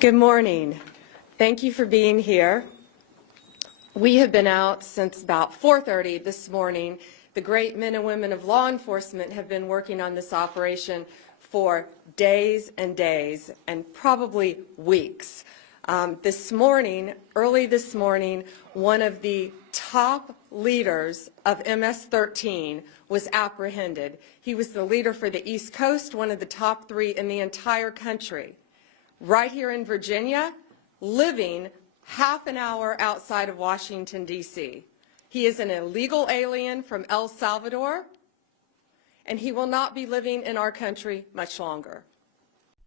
Good morning. Thank you for being here. We have been out since about 4:30 this morning. The great men and women of law enforcement have been working on this operation for days and days and probably weeks. Early this morning, one of the top leaders of MS-13 was apprehended. He was the leader for the East Coast, one of the top 3 in the entire country. Right here in Virginia, living half an hour outside of Washington, D.C. He is an illegal alien from El Salvador, and he will not be living in our country much longer.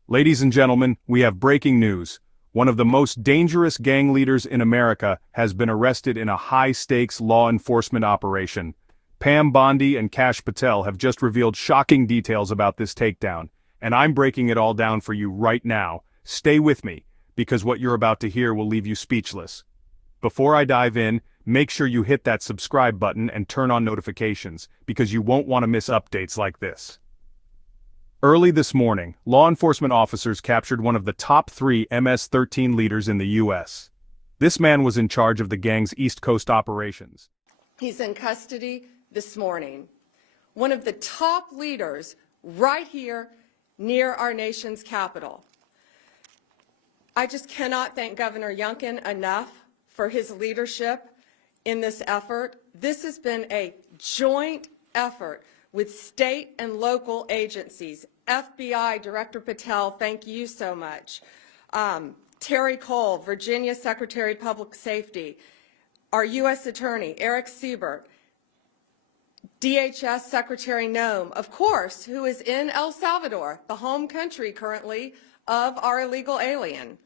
Ladies and gentlemen, we have breaking news. One of the most dangerous gang leaders in America has been arrested in a high-stakes law enforcement operation. Pam Bondi and Kash Patel have just revealed shocking details about this takedown, and I'm breaking it all down for you right now. Stay with me, because what you're about to hear will leave you speechless. Before I dive in, make sure you hit that subscribe button and turn on notifications, because you won't want to miss updates like this. Early this morning, law enforcement officers captured one of the top 3 MS-13 leaders in the U.S. This man was in charge of the gang's East Coast operations. He's in custody this morning. One of the top leaders right here near our nation's capital. I just cannot thank Governor Youngkin enough for his leadership in this effort. This has been a joint effort with state and local agencies. FBI Director Patel, thank you so much. Terry Cole, Virginia Secretary of Public Safety, our U.S. Attorney, Eric Siebert, DHS Secretary Noem, of course, who is in El Salvador, the home country currently of our illegal alien.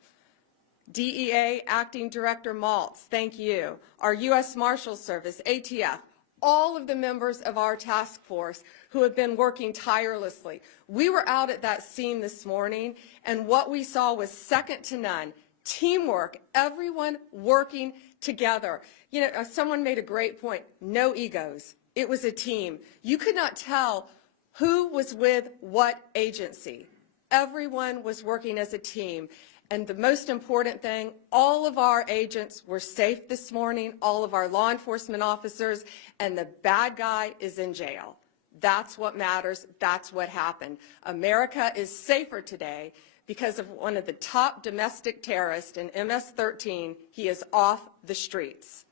DEA Acting Director Maltz, thank you. Our U.S. Marshals Service, ATF, all of the members of our task force who have been working tirelessly. We were out at that scene this morning, and what we saw was second to none. Teamwork, everyone working together. You know, someone made a great point, no egos. It was a team. You could not tell who was with what agency. Everyone was working as a team. And the most important thing, all of our agents were safe this morning, all of our law enforcement officers, and the bad guy is in jail. That's what matters. That's what happened. America is safer today because of one of the top domestic terrorists in MS-13. He is off the streets.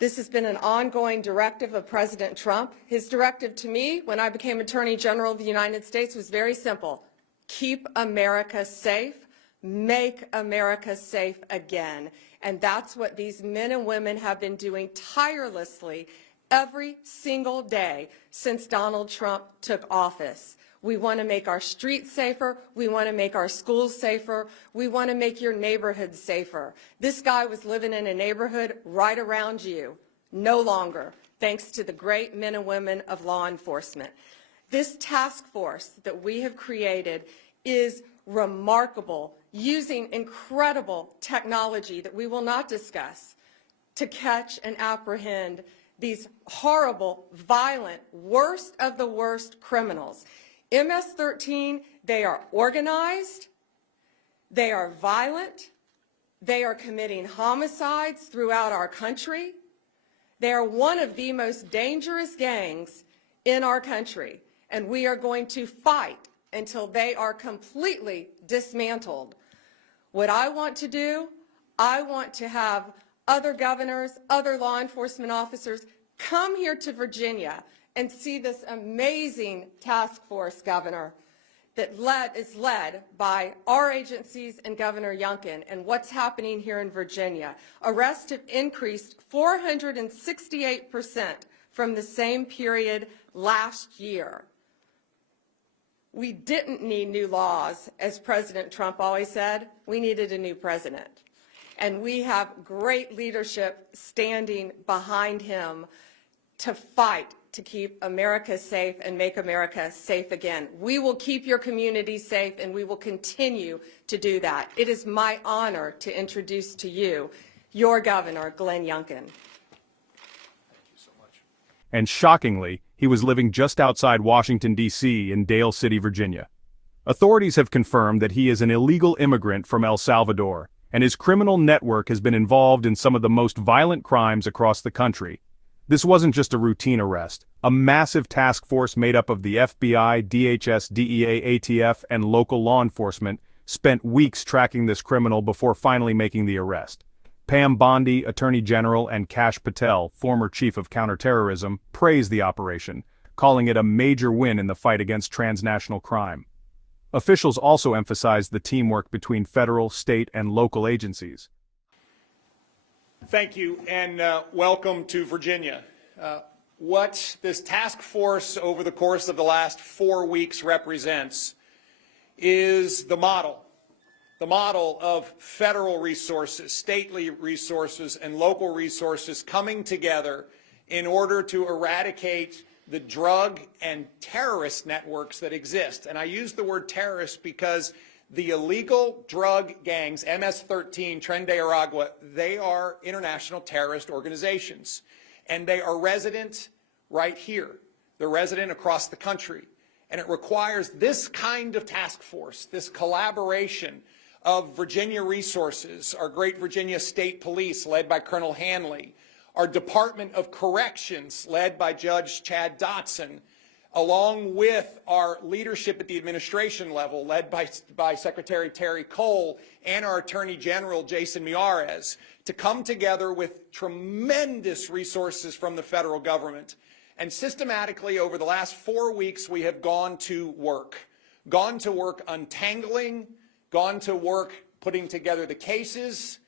This has been an ongoing directive of President Trump. His directive to me when I became Attorney General of the United States was very simple. Keep America safe. Make America safe again. And that's what these men and women have been doing tirelessly every single day since Donald Trump took office. We want to make our streets safer. We want to make our schools safer. We want to make your neighborhood safer. This guy was living in a neighborhood right around you. No longer, thanks to the great men and women of law enforcement. This task force that we have created is remarkable, using incredible technology that we will not discuss to catch and apprehend these horrible, violent, worst of the worst criminals. MS-13, they are organized, they are violent, they are committing homicides throughout our country. They are one of the most dangerous gangs in our country, and we are going to fight until they are completely dismantled. What I want to do, I want to have other governors, other law enforcement officers come here to Virginia and see this amazing task force, Governor, that is led by our agencies and Governor Youngkin. And what's happening here in Virginia? Arrests have increased 468% from the same period last year. We didn't need new laws, as President Trump always said. We needed a new president. And we have great leadership standing behind him to fight to keep America safe and make America safe again. We will keep your community safe, and we will continue to do that. It is my honor to introduce to you your Governor, Glenn Youngkin. And shockingly, he was living just outside Washington, D.C. in Dale City, Virginia. Authorities have confirmed that he is an illegal immigrant from El Salvador, and his criminal network has been involved in some of the most violent crimes across the country. This wasn't just a routine arrest. A massive task force made up of the FBI, DHS, DEA, ATF, and local law enforcement spent weeks tracking this criminal before finally making the arrest. Pam Bondi, Attorney General, and Kash Patel, former Chief of Counterterrorism, praised the operation, calling it a major win in the fight against transnational crime. Officials also emphasized the teamwork between federal, state, and local agencies. Thank you, and welcome to Virginia. What this task force over the course of the last 4 weeks represents is the model of federal resources, stately resources, and local resources coming together in order to eradicate the drug and terrorist networks that exist. And I use the word terrorist because the illegal drug gangs, MS-13, Tren de Aragua, they are international terrorist organizations. And they are resident right here. They're resident across the country. And it requires this kind of task force, this collaboration of Virginia resources, our great Virginia State Police led by Colonel Hanley, our Department of Corrections led by Judge Chad Dotson, along with our leadership at the administration level led by Secretary Terry Cole and our Attorney General Jason Miyares, to come together with tremendous resources from the federal government. And systematically over the last 4 weeks we have gone to work untangling, gone to work putting together the cases,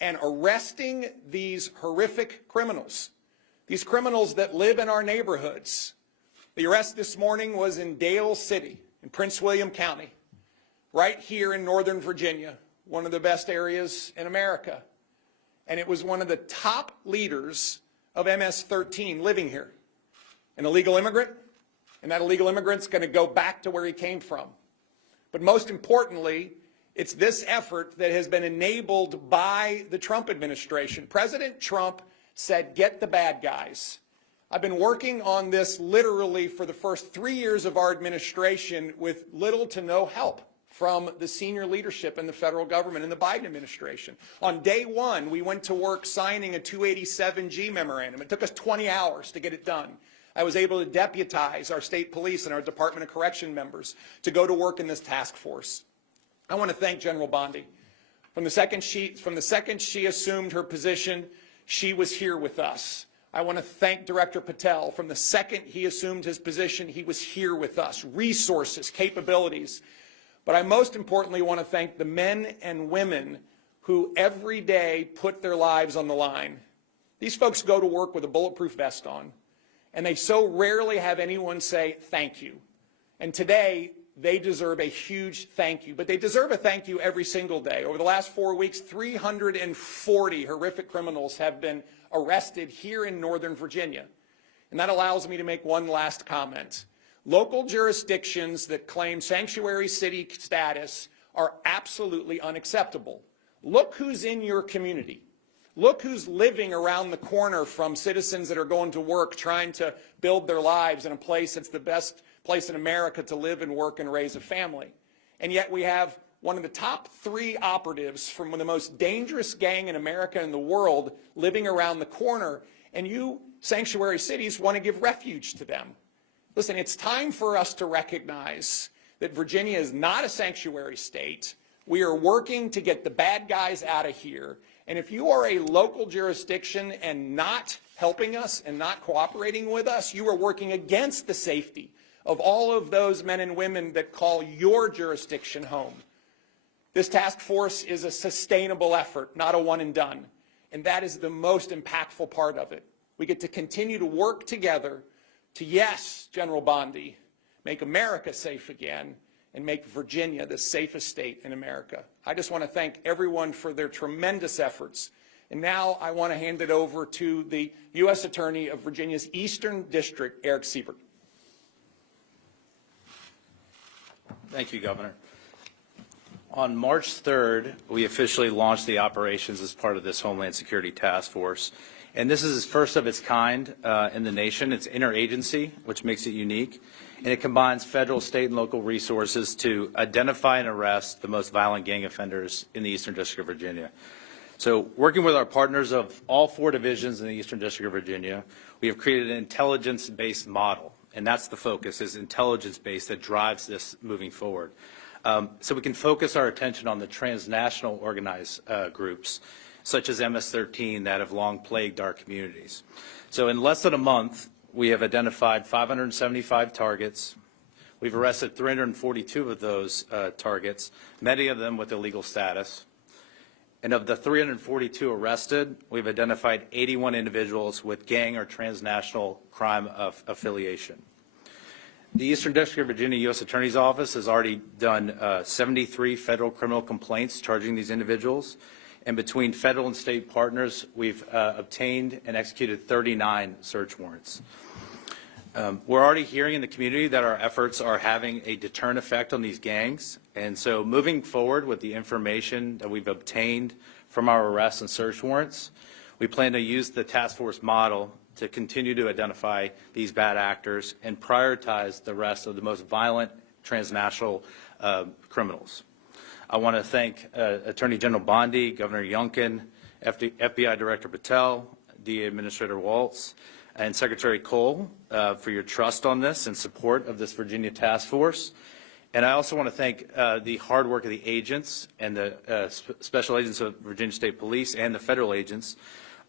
and arresting these horrific criminals, these criminals that live in our neighborhoods. The arrest this morning was in Dale City in Prince William County, right here in Northern Virginia, one of the best areas in America. And it was one of the top leaders of MS-13 living here, an illegal immigrant, and that illegal immigrant's going to go back to where he came from. But most importantly, it's this effort that has been enabled by the Trump administration. President Trump said, get the bad guys. I've been working on this literally for the first 3 years of our administration with little to no help from the senior leadership in the federal government and the Biden administration. On day one, we went to work signing a 287G memorandum. It took us 20 hours to get it done. I was able to deputize our state police and our Department of Correction members to go to work in this task force. I want to thank General Bondi. From the second she assumed her position, she was here with us. I want to thank Director Patel. From the second he assumed his position, he was here with us. Resources, capabilities. But I most importantly want to thank the men and women who every day put their lives on the line. These folks go to work with a bulletproof vest on, and they so rarely have anyone say thank you. And today, they deserve a huge thank you, but they deserve a thank you every single day. Over the last 4 weeks, 340 horrific criminals have been arrested here in Northern Virginia. And that allows me to make one last comment. Local jurisdictions that claim sanctuary city status are absolutely unacceptable. Look who's in your community. Look who's living around the corner from citizens that are going to work, trying to build their lives in a place that's the best place in America to live and work and raise a family. And yet we have one of the top 3 operatives from one of the most dangerous gang in America and the world living around the corner, and you sanctuary cities want to give refuge to them. Listen, it's time for us to recognize that Virginia is not a sanctuary state. We are working to get the bad guys out of here. And if you are a local jurisdiction and not helping us and not cooperating with us, you are working against the safety of all of those men and women that call your jurisdiction home. This task force is a sustainable effort, not a one and done. And that is the most impactful part of it. We get to continue to work together to, yes, General Bondi, make America safe again and make Virginia the safest state in America. I just want to thank everyone for their tremendous efforts. And now I want to hand it over to the U.S. Attorney of Virginia's Eastern District, Eric Siebert. Thank you, Governor. On March 3rd, we officially launched the operations as part of this Homeland Security Task Force. And this is first of its kind in the nation. It's interagency, which makes it unique. and it combines federal, state, and local resources to identify and arrest the most violent gang offenders in the Eastern District of Virginia. So working with our partners of all 4 divisions in the Eastern District of Virginia, we have created an intelligence-based model, and that's the focus, is intelligence-based that drives this moving forward. So we can focus our attention on the transnational organized groups, such as MS-13, that have long plagued our communities. So in less than a month, we have identified 575 targets. We've arrested 342 of those targets, many of them with illegal status. And of the 342 arrested, we've identified 81 individuals with gang or transnational crime affiliation. The Eastern District of Virginia U.S. Attorney's Office has already done 73 federal criminal complaints charging these individuals. And between federal and state partners, we've obtained and executed 39 search warrants. We're already hearing in the community that our efforts are having a deterrent effect on these gangs. And so moving forward with the information that we've obtained from our arrests and search warrants, we plan to use the task force model to continue to identify these bad actors and prioritize the rest of the most violent transnational criminals. I want to thank Attorney General Bondi, Governor Youngkin, FBI Director Patel, DA Administrator Waltz, and Secretary Cole for your trust on this and support of this Virginia task force. And I also want to thank the hard work of the agents and the special agents of Virginia State Police and the federal agents,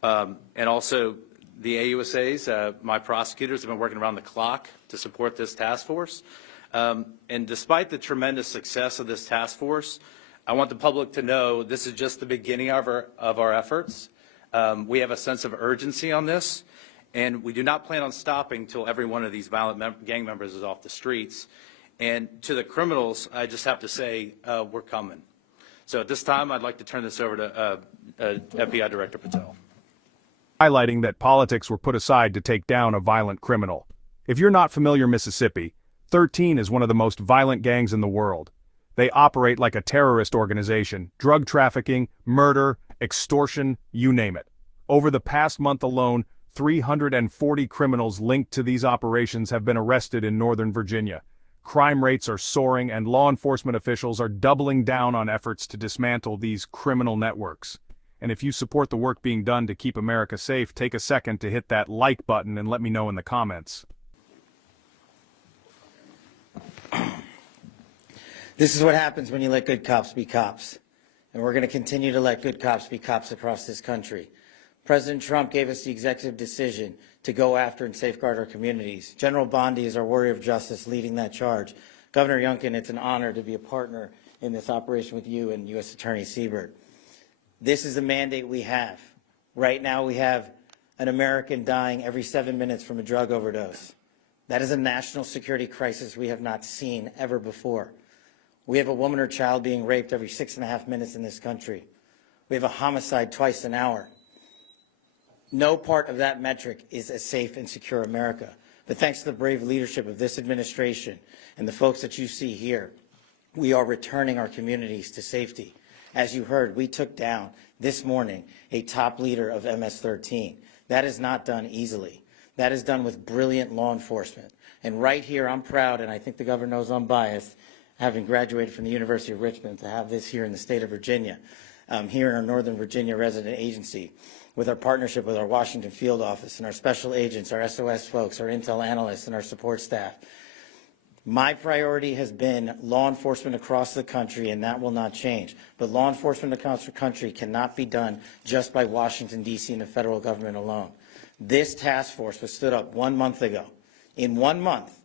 and also the AUSAs. My prosecutors have been working around the clock to support this task force. And despite the tremendous success of this task force, I want the public to know this is just the beginning of our efforts. We have a sense of urgency on this, and we do not plan on stopping until every one of these violent gang members is off the streets. And to the criminals, I just have to say, we're coming. So at this time, I'd like to turn this over to FBI Director Patel. Highlighting that politics were put aside to take down a violent criminal. If you're not familiar, Mississippi, 13 is one of the most violent gangs in the world. They operate like a terrorist organization, drug trafficking, murder, extortion, you name it. Over the past month alone, 340 criminals linked to these operations have been arrested in Northern Virginia. Crime rates are soaring and law enforcement officials are doubling down on efforts to dismantle these criminal networks. And if you support the work being done to keep America safe, take a second to hit that like button and let me know in the comments. This is what happens when you let good cops be cops. And we're going to continue to let good cops be cops across this country. President Trump gave us the executive decision to go after and safeguard our communities. General Bondi is our warrior of justice leading that charge. Governor Youngkin, it's an honor to be a partner in this operation with you and U.S. Attorney Siebert. This is the mandate we have. Right now we have an American dying every 7 minutes from a drug overdose. That is a national security crisis we have not seen ever before. We have a woman or child being raped every 6.5 minutes in this country. We have a homicide twice an hour. No part of that metric is a safe and secure America. But thanks to the brave leadership of this administration and the folks that you see here, we are returning our communities to safety. As you heard, we took down this morning a top leader of MS-13. That is not done easily. That is done with brilliant law enforcement. And right here, I'm proud, and I think the governor knows I'm biased, having graduated from the University of Richmond, to have this here in the state of Virginia, here in our Northern Virginia resident agency, with our partnership with our Washington field office and our special agents, our SOS folks, our intel analysts, and our support staff. My priority has been law enforcement across the country, and that will not change. But law enforcement across the country cannot be done just by Washington, D.C. and the federal government alone. This task force was stood up 1 month ago. In 1 month,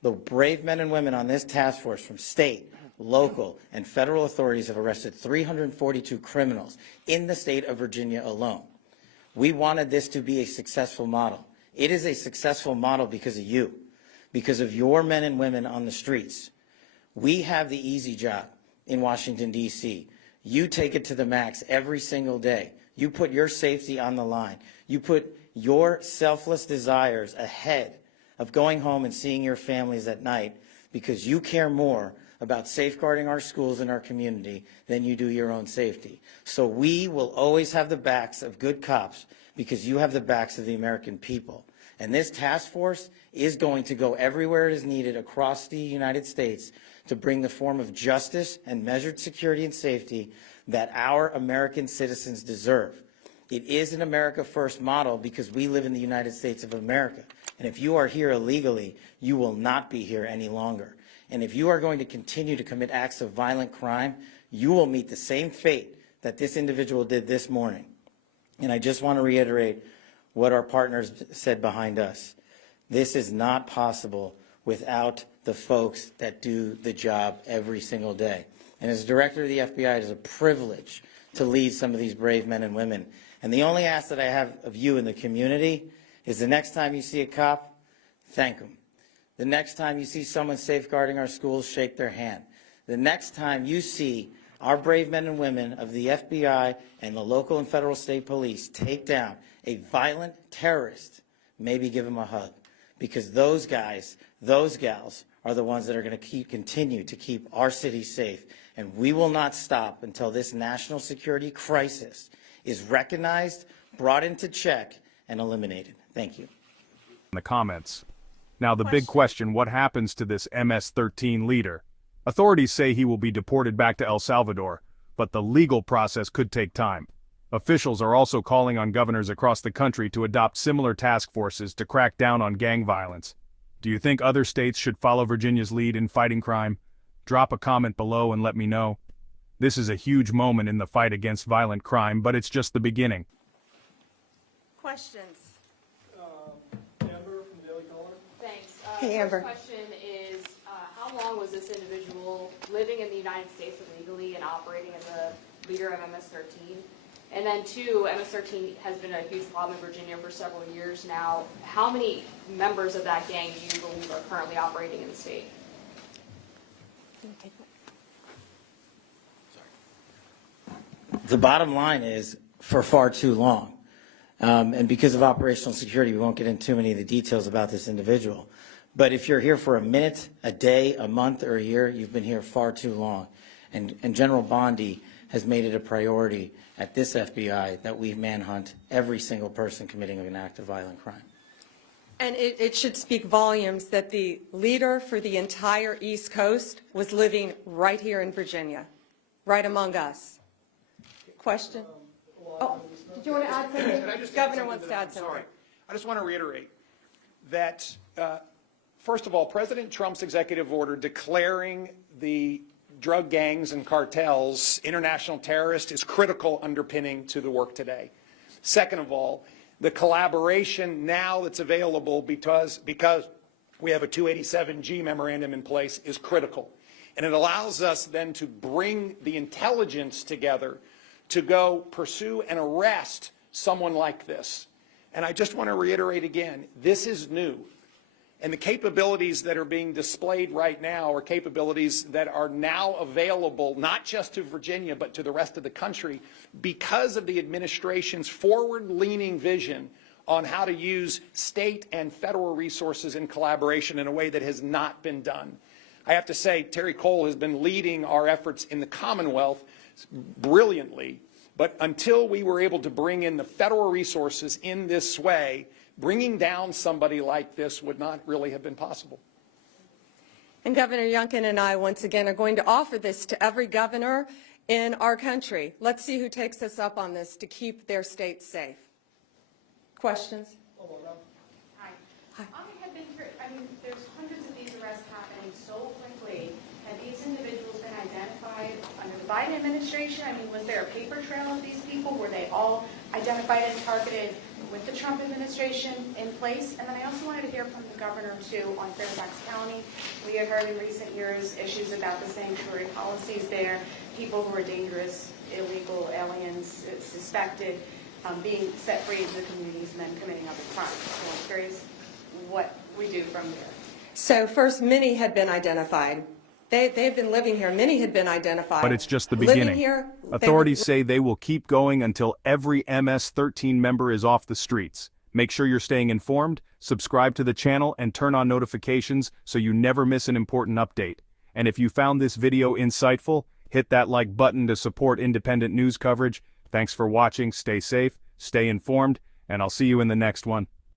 the brave men and women on this task force from state, local, and federal authorities have arrested 342 criminals in the state of Virginia alone. We wanted this to be a successful model. It is a successful model because of you, because of your men and women on the streets. We have the easy job in Washington, D.C. You take it to the max every single day. You put your safety on the line. You put your selfless desires ahead of going home and seeing your families at night because you care more about safeguarding our schools and our community than you do your own safety. So we will always have the backs of good cops because you have the backs of the American people. And this task force is going to go everywhere it is needed across the United States to bring the form of justice and measured security and safety that our American citizens deserve. It is an America First model because we live in the United States of America. And if you are here illegally, you will not be here any longer. And if you are going to continue to commit acts of violent crime, you will meet the same fate that this individual did this morning. And I just want to reiterate what our partners said behind us. This is not possible without the folks that do the job every single day. And as director of the FBI, it is a privilege to lead some of these brave men and women. And the only ask that I have of you in the community is the next time you see a cop, thank them. The next time you see someone safeguarding our schools, shake their hand. The next time you see our brave men and women of the FBI and the local and federal state police take down a violent terrorist, maybe give him a hug. Because those guys, those gals are the ones that are going to continue to keep our city safe. And we will not stop until this national security crisis is recognized, brought into check, and eliminated. Thank you. In the comments. Now the big question, what happens to this MS-13 leader? Authorities say he will be deported back to El Salvador, but the legal process could take time. Officials are also calling on governors across the country to adopt similar task forces to crack down on gang violence. Do you think other states should follow Virginia's lead in fighting crime? Drop a comment below and let me know. This is a huge moment in the fight against violent crime, but it's just the beginning. Questions? Amber from the Daily Caller. Thanks. Hey, Amber. First question is, how long was this individual living in the United States illegally and operating as a leader of MS-13? And then two, MS-13 has been a huge problem in Virginia for several years now. How many members of that gang do you believe are currently operating in the state? The bottom line is for far too long. And because of operational security, we won't get into too many of the details about this individual. But if you're here for a minute, a day, a month, or a year, you've been here far too long. And General Bondi has made it a priority at this FBI that we manhunt every single person committing an act of violent crime. And it should speak volumes that the leader for the entire East Coast was living right here in Virginia, right among us. Question? Oh, did you want to add something? Governor wants to add something. Sorry. I just want to reiterate that, first of all, President Trump's executive order declaring the drug gangs and cartels international terrorists is critical underpinning to the work today. Second of all, the collaboration now that's available because we have a 287G memorandum in place is critical. And it allows us then to bring the intelligence together to go pursue and arrest someone like this. And I just want to reiterate again, this is new. And the capabilities that are being displayed right now are capabilities that are now available not just to Virginia but to the rest of the country because of the administration's forward-leaning vision on how to use state and federal resources in collaboration in a way that has not been done. I have to say, Terry Cole has been leading our efforts in the Commonwealth brilliantly, but until we were able to bring in the federal resources in this way, bringing down somebody like this would not really have been possible. And Governor Youngkin and I, once again, are going to offer this to every governor in our country. Let's see who takes us up on this to keep their states safe. Questions? Hi. There's hundreds of these arrests happening so quickly. Have these individuals been identified under the Biden administration? Was there a paper trail of these people? Were they all identified and targeted with the Trump administration in place? And then I also wanted to hear from the governor, too, on Fairfax County. We have heard in recent years issues about the sanctuary policies there, people who are dangerous, illegal aliens, suspected, being set free into the communities and then committing other crimes. So I'm curious what we do from there. So first, many had been identified. They've been living here. Many had been identified. But it's just the Living beginning. here, Authorities say they will keep going until every MS-13 member is off the streets. Make sure you're staying informed, subscribe to the channel, and turn on notifications so you never miss an important update. And if you found this video insightful, hit that like button to support independent news coverage. Thanks for watching, stay safe, stay informed, and I'll see you in the next one.